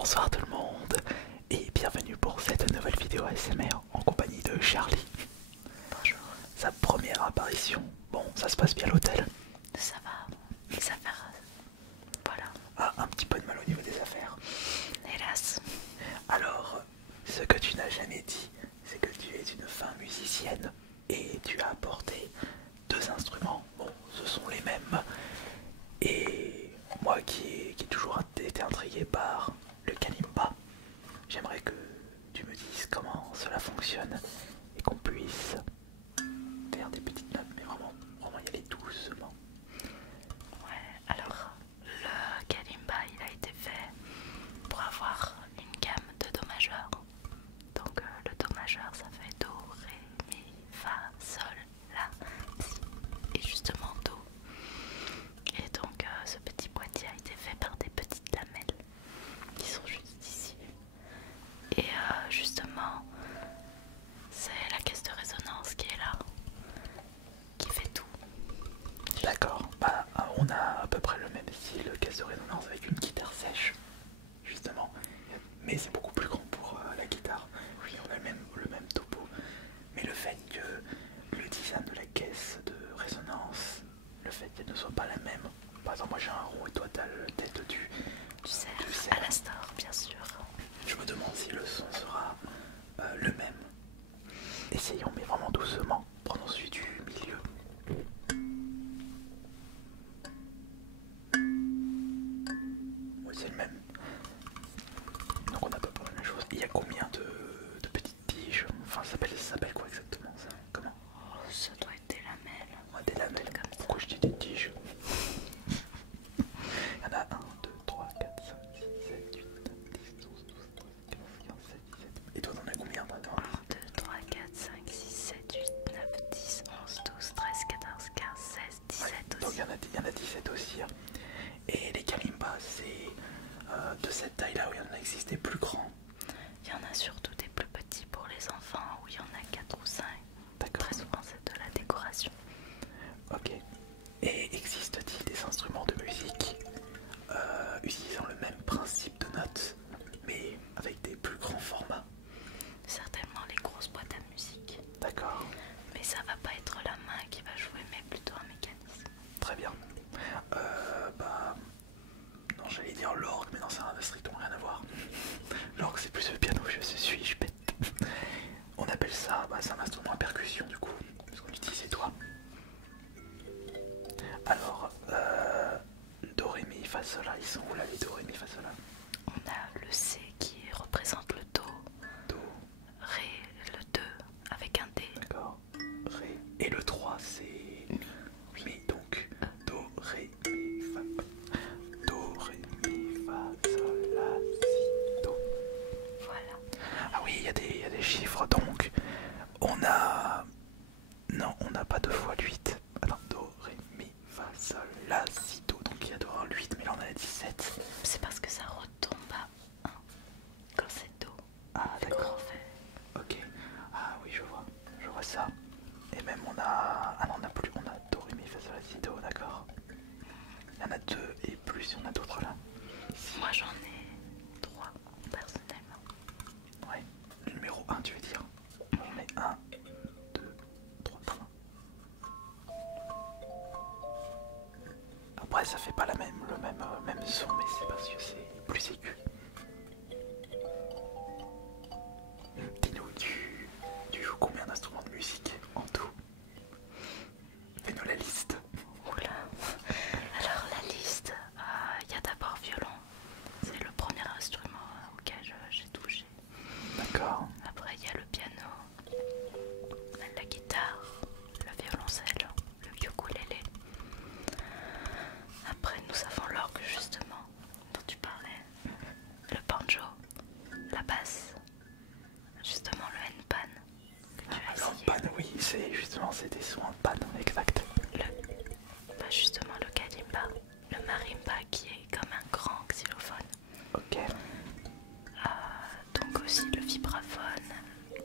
Bonsoir tout le monde et bienvenue pour cette nouvelle vidéo ASMR en compagnie de Charlie. Bonjour. Sa première apparition. Bon, ça se passe bien à l'hôtel. Ça va, les affaires. Voilà. Ah, un petit peu de mal au niveau des affaires. Hélas. Alors, ce que tu n'as jamais dit, c'est que tu es une fin musicienne et tu as apporté deux instruments. Bon, ce sont les mêmes. Et moi qui ai toujours été intrigué par le kalimba, j'aimerais que tu me dises comment cela fonctionne et qu'on puisse faire des petites notes, mais vraiment y aller doucement. Ouais, alors, le kalimba, il a été fait pour avoir une gamme de do majeur. Donc, le do majeur, ça fait do, ré, mi, fa, sol, la, si. Et justement, do. Et donc, ce petit boîtier a été fait par des petites lamelles qui sont juste ici. Et justement, c'est la caisse de résonance qui est là, qui fait tout. D'accord, bah on a à peu près le même style, caisse de résonance avec une guitare sèche, justement. Mais c'est beaucoup plus grand pour la guitare. Oui, on a le même topo. Mais le fait que le design de la caisse de résonance, le fait qu'elle ne soit pas la même. Par exemple, moi j'ai un rond et toi t'as la tête du cerf cerf. à la star, bien sûr. Je me demande si le son sera le même. Essayons, mais vraiment doucement. Prenons celui du milieu. Oui, c'est le même. Donc on a pas la même chose. Il y a combien de petites tiges? Enfin, ça s'appelle quoi exactement ça? Comment? Oh, ça doit être des lamelles. Ouais, des lamelles. Comme ça. Pourquoi je dis des tiges? Il y en a 1, 2, 3, 4, 5, 6, 7, 8, 9, 10, 11, 12, 13, 15, 16, 17. Et toi, t'en as combien maintenant? 1, 2, 3, 4, 5, 6, 7, 8, 9, 10, 11, 12, 13, 14, 15, 16, 17 ouais, aussi. donc il y en a 17 aussi. Hein. Et les kalimbas, c'est de cette taille-là où il y en a existé plus grands. Il y en a surtout des plus petits pour les enfants où il y en a 4 ou 5. D'accord. Très souvent, c'est de la décoration. Ok. Et existe-t-il des instruments de musique utilisant le même principe de notes, mais avec des plus grands formats? Certainement les grosses boîtes à musique. D'accord. Mais ça va pas être la main qui va jouer, mais plutôt un mécanisme. Très bien. Bah... Non, j'allais dire l'orgue, mais non, ça n'a strictement rien à voir. L'orgue, c'est plus le piano, je pète. On appelle ça, bah, c'est un instrument à percussion, du coup. Ce qu'on utilise, c'est toi. Alors, do, ré, mi, fa, sol, la, ils sont où là les do, ré, mi, fa, sol, la? On a le C qui représente le Do, Do, Ré, le 2 avec un D. d'accord, ré. Et le 3, c'est mi, donc do, ré, mi, fa. Do, ré, mi, fa, sol, la, si, do. Voilà. Ah oui, il y a des chiffres, donc on a... Non, on n'a pas 2 fois le 8. Attends, do, ré, mi, fa, sol, la, si, do. Donc il y a doit avoir le 8, mais là on a 17. C'est parce que ça retombe à 1 quand c'est Do. Ah C'est d'accord. grand fait. Ok. Ah oui, je vois ça. Et même on a... Ah non, on a plus, on a do, ré, mi, fa, sol, la, si, do, d'accord. Il y en a 2 et plus, il y en a d'autres là. Moi j'en ai 3 personnellement. Ouais. Le numéro 1, tu veux dire? J'en ai 1, 2, 3. Après, ça fait pas le même son, mais c'est parce que c'est plus aigu. Dis-nous, tu joues combien d'instruments de musique en tout? Fais-nous la liste. Oula. Alors la liste, il y a d'abord violon. C'est le premier instrument auquel j'ai touché. D'accord. Après il y a le piano, la guitare, le violoncelle, le ukulélé. Après nous avons l'orgue justement dont tu parlais, le banjo, la basse, justement le handpan que tu as essayé. Pan, oui, c'est justement c'est des sons en pan, exact. Justement le kalimba, le marimba qui est comme un grand xylophone. Ok. Donc aussi le vibraphone.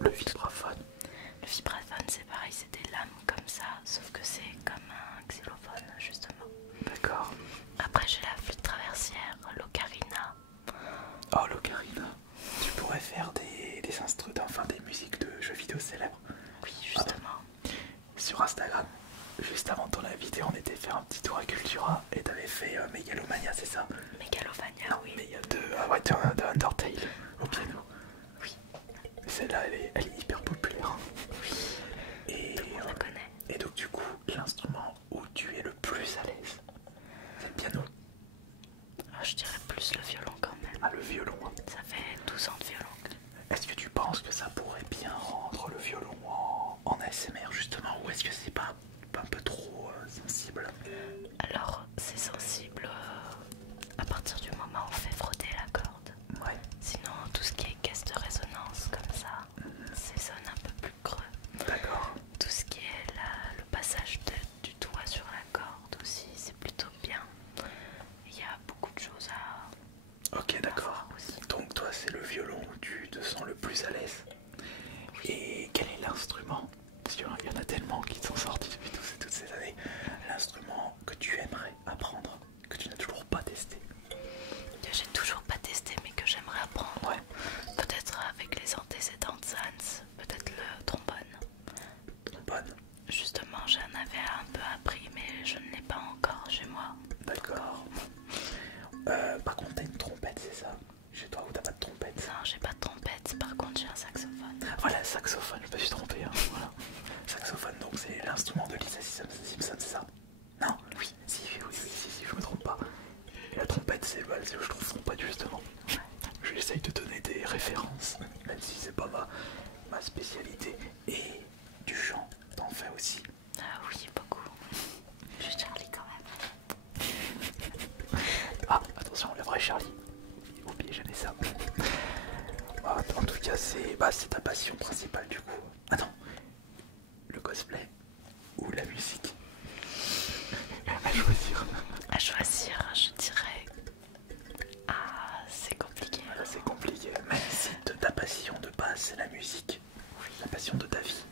Le vibraphone. Le vibraphone c'est pareil, c'est des lames comme ça, sauf que c'est comme un xylophone justement. D'accord. Après j'ai la flûte traversière, l'ocarina. Oh, l'ocarina. faire des instruments, enfin des musiques de jeux vidéo célèbres. Oui, justement. Sur Instagram, juste avant ton invité, on était faire un petit tour à Cultura et t'avais fait Megalomania, c'est ça? Megalovania, Non, oui. mais il y a de Undertale au piano. Oui. Celle-là, elle est hyper populaire. Et, On la connaît. et donc du coup, l'instrument où tu es le plus à l'aise, c'est le piano. Ah, je dirais plus le violon quand même. Ah, le violon. Hein. Ça fait 12 ans de violon. Est-ce que tu penses que ça pourrait bien rendre le violon en ASMR justement, ou est-ce que c'est pas un peu trop sensible? Alors, c'est sensible à partir du moment où on fait frotter la corde. Ouais. Sinon, tout ce qui est caisse de résonance comme ça, c'est sonne un peu plus creux. D'accord. Tout ce qui est le passage du doigt sur la corde aussi, c'est plutôt bien. Il y a beaucoup de choses à... Ok, d'accord. aussi. Donc toi, c'est le violon où tu te sens le plus à l'aise. Et quel est l'instrument? Parce qu'il y en a tellement qui sont sortis depuis toutes ces années. L'instrument que tu aimerais apprendre, que tu n'as toujours pas testé. Que j'ai toujours pas testé mais que j'aimerais apprendre. Ouais. Peut-être avec les antécédents de Sans, peut-être le trombone. Bonne. Justement, j'en avais un peu appris mais je ne l'ai pas encore chez moi. D'accord. Par contre, t'as une trompette, c'est ça? Chez toi ou t'as pas de trompette? Non, j'ai pas de trompette, par contre j'ai un saxophone. Voilà, saxophone, je me suis trompé. Hein. Voilà. Saxophone, donc c'est l'instrument de Lisa Simpson, c'est ça? Non? Oui. Si, je me trompe pas. Et la trompette, c'est où je trouve trompette justement. Ouais. J'essaye de donner des références, même si c'est pas ma spécialité. Et du chant, t'en fais aussi. Ah oui, beaucoup. Je suis Charlie quand même. Ah, attention, la vraie Charlie. Oubliez jamais ça. En tout cas, c'est ta passion principale du coup. Ah non, le cosplay ou la musique? À choisir. À choisir, je dirais... Ah, c'est compliqué. Voilà, c'est compliqué. Même si ta passion de base c'est la musique, la passion de ta vie.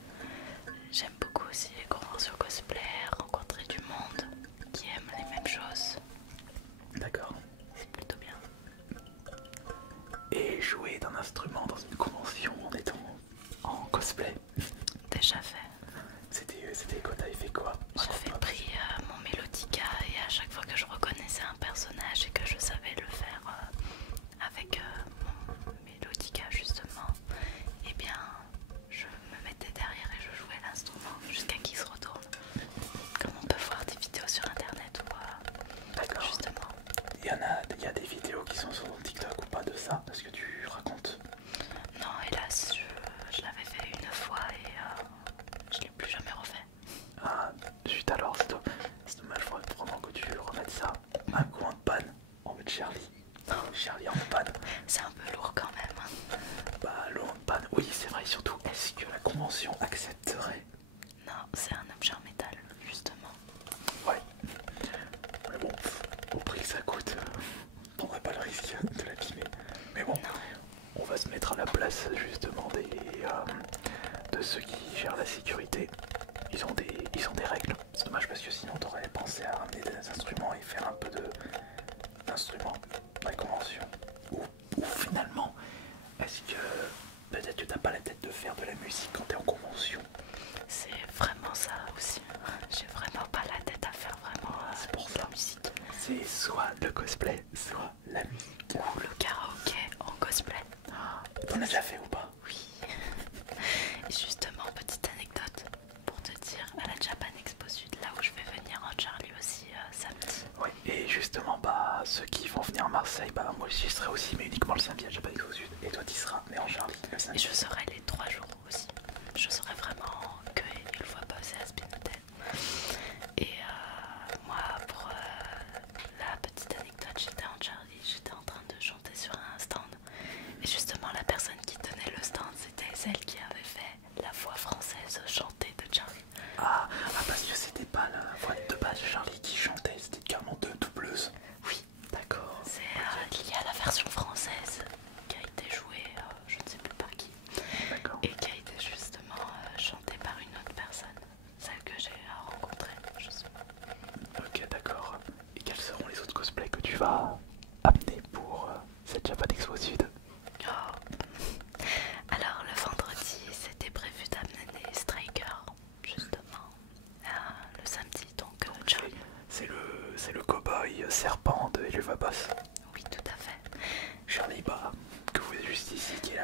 J'aime beaucoup aussi les conventions cosplay, rencontrer du monde qui aime les mêmes choses. D'accord. C'est plutôt bien. Et jouer d'un instrument dans une convention en étant en cosplay. Déjà fait. C'était quoi? T'avais fait quoi? J'avais pris mon mélodica et à chaque fois que je reconnaissais un personnage et que je savais le faire avec mon mélodica justement, eh bien je me mettais derrière et je jouais l'instrument jusqu'à qu'il se retourne. Comme on peut voir des vidéos sur internet ou D'accord. justement. Il y a des vidéos qui sont sur ton TikTok ou pas de ça? Parce que tu racontes. Non, hélas, je l'avais fait une fois et je l'ai plus jamais refait. Ah, zut alors, c'est dommage, vraiment que tu remettes ça. Un coup en panne, en mode Charlie. Charlie en panne. C'est un peu lourd quand même. Bah, l'eau en panne, oui, c'est vrai, surtout, est-ce que la convention accepterait? Non, c'est un objet en métal, justement. Ouais. Mais bon, au prix que ça coûte, on prendrait pas le risque de l'abîmer. Mais bon, on va se mettre à la place justement de ceux qui gèrent la sécurité. Ils ont des règles. C'est dommage parce que sinon t'aurais pensé à ramener des instruments et faire un peu d'instruments dans la convention. Ou finalement, est-ce que peut-être que t'as pas la tête de faire de la musique quand t'es en convention? C'est vraiment ça aussi. J'ai vraiment pas la tête à faire vraiment C'est pour de la ça. musique. C'est soit le cosplay, soit la musique. Ou le karaoké en cosplay. T'en as déjà fait ou pas? Oui. Et justement, petite anecdote pour te dire, à la Japan Expo Sud, là où je vais venir en Charlie aussi samedi. Oui, et justement, ceux qui vont venir à Marseille, moi j'y serai aussi, mais uniquement le samedi à Japan Expo Sud. Et toi t'y seras, mais en Charlie le Et samedi. je serai les 3 jours aussi. Je serai vraiment que une fois passé à Spinotel. Et moi, pour la petite anecdote, j'étais en Charlie, j'étais en train de chanter sur un stand. Et justement, la personne qui tenait le stand, c'était celle qui avait fait la voix française chantée de Charlie. Parce que c'était pas la voix de base Charlie qui chantait, c'était carrément deux doubleuses. Oui, D'accord. c'est lié à la version française qui a été jouée, je ne sais plus par qui.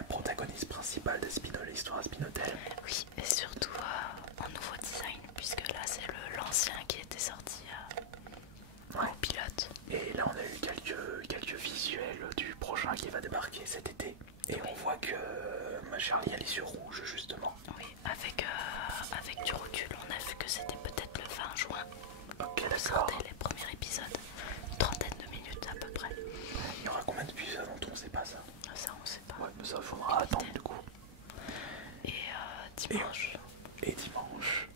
protagoniste principale de l'histoire Spinotel. Oui, et surtout en nouveau design, puisque là c'est l'ancien qui était sorti au pilote. Et là on a eu quelques visuels du prochain qui va débarquer cet été. Et on voit que ma Charlie elle est sur rouge justement. Oui, avec du recul, on a vu que c'était peut-être le 20 juin. Ok, on d'accord. sortait les premiers épisodes, une trentaine de minutes à peu près. Il y aura combien d'épisodes dont on sait pas ça? Ça on sait pas. Ouais, mais ça faudra attendre du coup. Et dimanche. Et dimanche,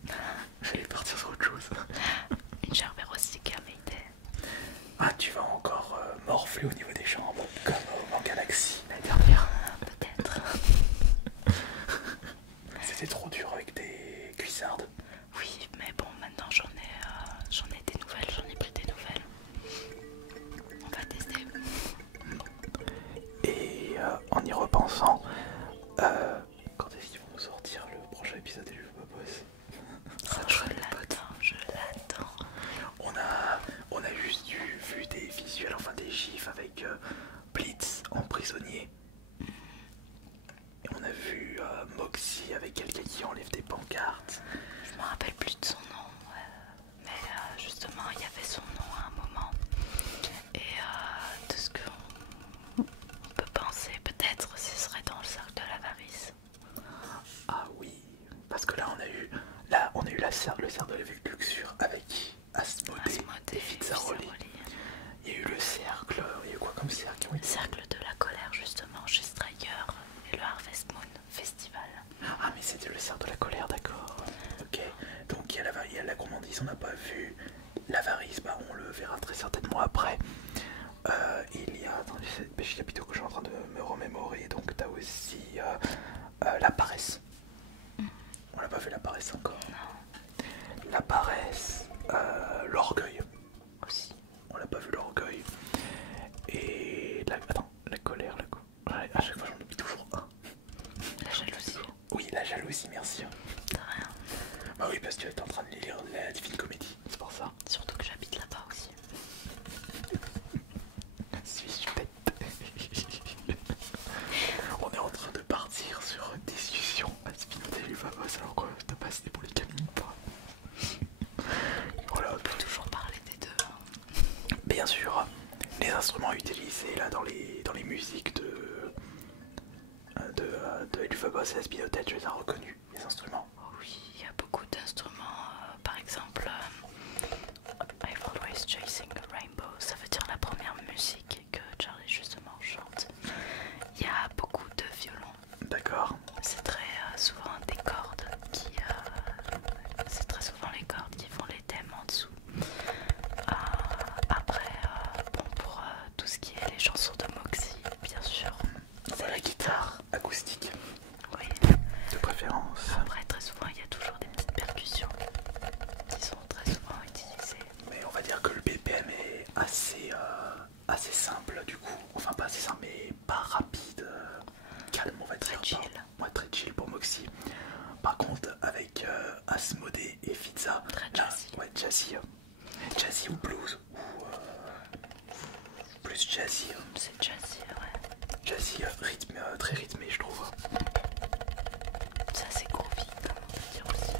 j'allais partir sur autre chose. Une Gerbère aussi qui a Mayday. Ah, tu vas encore morfler au niveau des jambes, comme en Galaxy l'année dernière. Peut-être. C'était trop dur avec des cuissardes. Oui, mais bon, maintenant j'en ai des nouvelles, j'en ai pris des nouvelles. On va tester. Et en y repensant, quand est-ce qu'ils vont nous sortir le prochain épisode des Jeux Boss? Je l'attends. On a juste vu des visuels, enfin des gifs avec Blitz en prisonnier. Et on a vu Moxie avec quelqu'un qui enlève des pancartes. Je me rappelle plus de son nom, mais justement il y avait son nom à un moment. Et de ce qu'on peut penser, peut-être ce serait dans le cercle de l'avarice. Ah oui, parce que là on a eu le cercle de l'évêque Luxure avec Asmodée et Fizzaroli. Il y a eu le cercle, il y a eu quoi comme cercle? Le cercle de la colère justement chez Striker et le Harvest Moon Festival. Ah mais c'était le cercle de la colère, d'accord. Ok, donc il y a la gourmandise, on n'a pas vu. L'avarice, bah on le verra très certainement après. Il y a, attends, c'est le péché capitaux que je suis en train de me remémorer, donc t'as aussi la paresse. On n'a pas vu la paresse encore. Non. La paresse, l'orgueil Aussi. on n'a pas vu l'orgueil. Et la colère, à chaque fois j'en oublie toujours un. La jalousie. Oui, la jalousie, merci. De rien. Bah oui, parce que tu es en train de lire la Divine Comédie, c'est pour ça. Surtout que j'habite là-bas aussi. Suis-je bête? On est en train de partir sur une discussion à Spinotel et Vamos, alors qu'on va passer pour les gamines ou pas? Voilà. On peut toujours parler des deux. Bien sûr, les instruments utilisés là dans les musiques de Elphaba et Spinotel, je les ai reconnus, les instruments. Oui, il y a beaucoup d'instruments. Par exemple, I've Always Chasing a Rainbow, ça veut dire la première musique que Charlie justement chante. Il y a beaucoup de violons. D'accord. C'est très souvent des cordes qui. C'est très souvent les cordes qui font les thèmes en dessous. Après, bon, pour tout ce qui est les chansons de Moxie, bien sûr. C'est la guitare acoustique. Oui. De préférence. Après, très souvent, il y a toujours des petites percussions qui sont très souvent utilisées. Mais on va dire que le BPM est assez simple du coup. Enfin pas assez simple mais pas rapide. Calme on va dire. Très chill. Ouais, très chill pour Moxie. Par contre avec Asmodée et Fizza. Très là, jazzy. Ouais, jazzy. Jazzy ou blues. Ou plus jazzy. C'est jazzy, ouais. Jazzy rythme, très rythmé je trouve. Ça, c'est groovy, comme on peut dire aussi.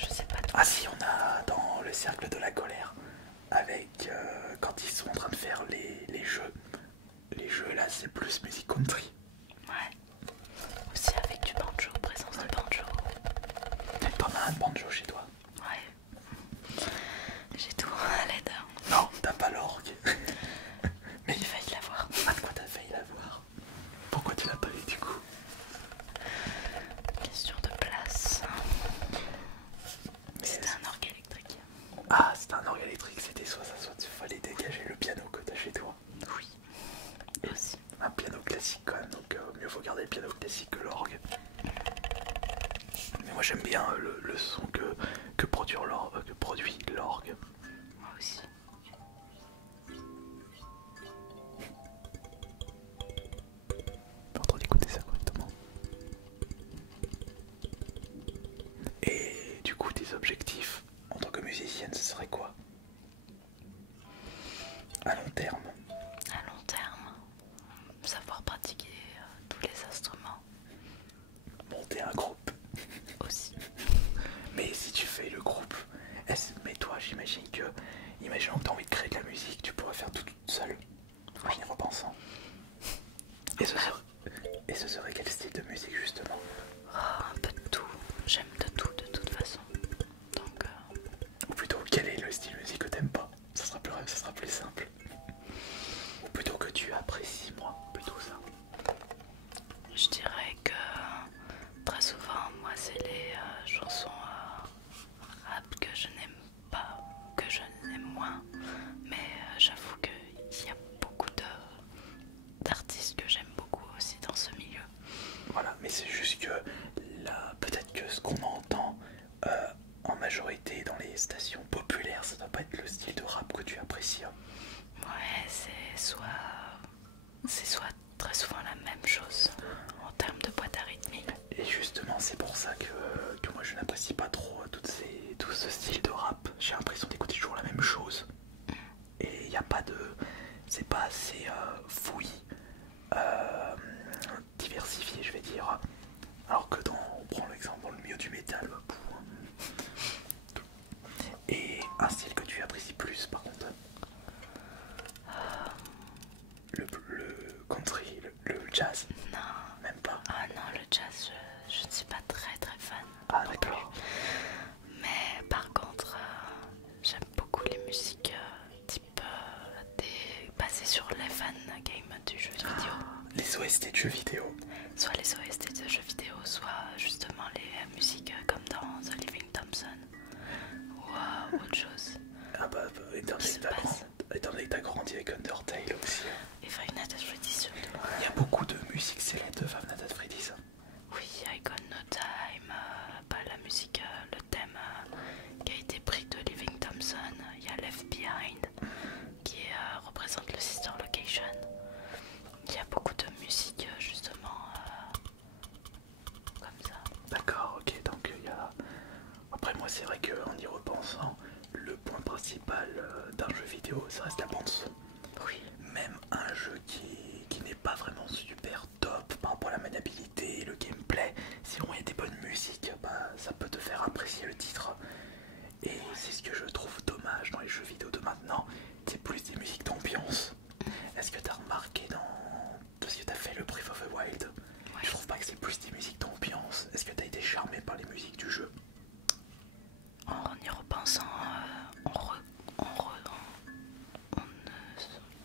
Je sais pas tout. Ah si, on a dans le cercle de la colère, avec quand ils sont en train de faire les jeux. Les jeux là, c'est plus musique country. Ouais. Aussi avec du banjo, présence de banjo. T'en as un banjo chez toi? Ouais. J'ai tout à l'aide. Non, t'as pas l'orgue. Mais j'ai failli l'avoir. Ah, de quoi t'as failli l'avoir? Pourquoi tu l'as pas eu du coup? Question de place. Mais C'était un orgue électrique. Ah, c'était un orgue électrique, c'était soit ça, soit il fallait dégager le piano que t'as chez toi. Oui. Aussi. Un piano classique quand même, donc mieux faut garder le piano classique que l'orgue. Mais moi j'aime bien le son que produit l'orgue. Moi aussi. Pas en train d'écouter ça correctement. Et du coup, tes objectifs en tant que musicienne, ce serait quoi? À long terme. À long terme, Et ce serait quel style de musique justement? Oh, un peu de tout. J'aime de tout de toute façon. Donc, Ou plutôt quel est le style de musique que t'aimes pas? Ça sera plus simple. Ou plutôt que tu apprécies, moi, plutôt ça. je dirais que très souvent, moi, c'est les chansons rap que je n'aime pas, que je n'aime moins. Mais j'avoue qu'il y a beaucoup d'artistes que j'aime beaucoup aussi dans ce milieu. Voilà, mais c'est juste que là, peut-être que ce qu'on entend en majorité dans les stations populaires, ça doit pas être le style de rap que tu apprécies. Hein. Ouais, c'est soit très souvent la même chose en termes de boîte à rythmique. Et justement, c'est pour ça que moi je n'apprécie pas trop tout ce style de rap. J'ai l'impression d'écouter toujours la même chose. Et il n'y a pas de. C'est pas assez fouillis, diversifié, je vais dire. Alors que on prend l'exemple dans le milieu du métal. Et un style que tu apprécies plus, par contre. Le country, le jazz. Non. Même pas. Ah non, le jazz, je ne suis pas très très fan. Ah d'accord. Mais par contre, j'aime beaucoup les musiques type basées sur les fan games du jeu vidéo. Les OST de jeux vidéo. Soit les OST de jeux vidéo, soit justement les musiques comme dans The Living Thompson ou autre chose. Ah bah, étant donné que t'as grandi avec Undertale aussi. Et Five Nights at Freddy's surtout. Il y a beaucoup de musique célèbre de Five Nights at Freddy's. Oui, I Got No Time, la musique, le thème qui a été pris de Living Thompson. Il y a Left Behind qui représente le Sister Location. Il y a beaucoup de musique justement comme ça. D'accord, ok, donc il y a... Après moi c'est vrai qu'en y repensant, le point principal d'un jeu vidéo, ça reste la bande son. Oui. Même un jeu qui n'est pas vraiment super top par rapport à la maniabilité et le gameplay, si on y a des bonnes musiques, bah, ça peut te faire apprécier le titre. Et c'est ce que je trouve dommage dans les jeux vidéo de maintenant, c'est plus des musiques d'ambiance. Est-ce que tu as remarqué dans ce que tu as fait le Breath of the Wild, Ouais. tu trouves pas que c'est plus des musiques d'ambiance? Est-ce que tu as été charmé par les musiques du jeu? En y repensant,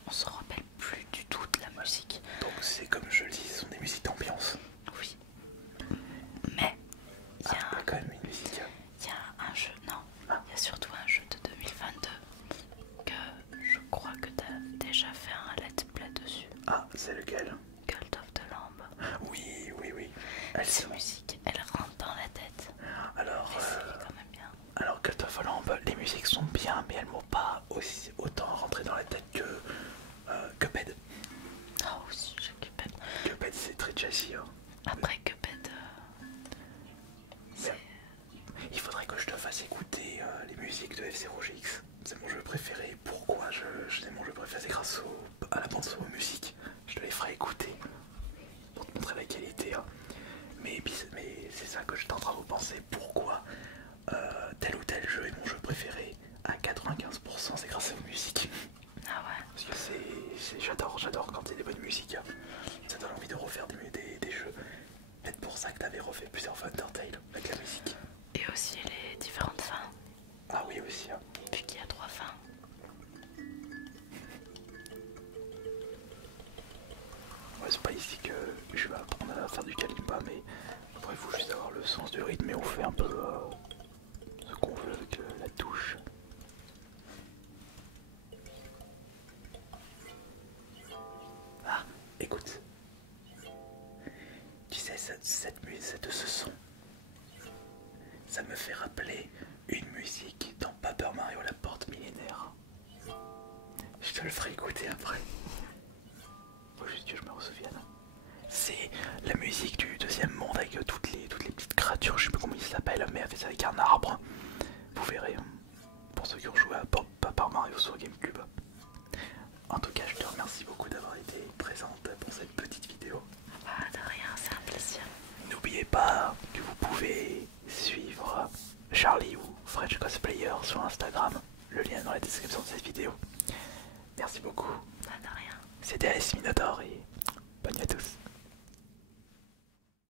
on se rappelle plus du tout de la musique. Donc c'est comme je le dis, ce sont des musiques d'ambiance. Oui. Mais il y a quand même une musique. Il y a un jeu, non, il y a surtout un jeu de 2022 que je crois que tu as déjà fait un let's play dessus. Ah, c'est lequel? Cult of the Lamb. Oui, oui, oui. Ces musiques, elles rentrent dans la tête. Alors, Mais c'est quand même bien. alors Cult of the Lamb, les musiques sont bien, mais elles m'ont pas aussi autant rentré dans la tête que Cuphead. Ah aussi, j'ai Cuphead. Cuphead, c'est très jazzy. Hein. Après Cuphead, Il faudrait que je te fasse écouter les musiques de F0GX. C'est mon jeu préféré. Pourquoi c'est mon jeu préféré? C'est grâce à la bande son aux musiques. Je te les ferai écouter pour te montrer la qualité. Hein. Mais c'est ça que j'étais en train de penser. Pourquoi tel ou tel jeu est mon jeu préféré? À 95%, c'est grâce aux musiques. ah ouais. Parce que j'adore quand il y a des bonnes musiques. Ça donne envie de refaire des jeux. Peut-être pour ça que t'avais refait plusieurs fois Undertale avec la musique. Et aussi les différentes fins, Ah oui aussi. Hein. vu qu'il y a 3 fins. Ouais, c'est pas ici que je vais apprendre à faire du kalimba, mais après il faut juste avoir le sens du rythme et on fait un peu ce qu'on veut avec la touche. Ah, écoute. Tu sais, ce son, ça me fait rappeler une musique dans Paper Mario La Porte Millénaire. Je te le ferai écouter après. Faut juste que je me ressouvienne. C'est la musique du deuxième monde avec toutes les petites créatures, je sais plus comment ils s'appellent, mais fait ça avec un arbre. Vous verrez, pour ceux qui ont joué à Paper Mario sur GameCube. En tout cas, je te remercie beaucoup d'avoir été présente pour cette petite vidéo. Ah, de rien, c'est un plaisir. N'oubliez pas que vous pouvez suivre Charlie ou French Cosplayer sur Instagram. Le lien est dans la description de cette vidéo. Merci beaucoup. Ah, de rien. C'était AS Minotaur et Bonne nuit à tous.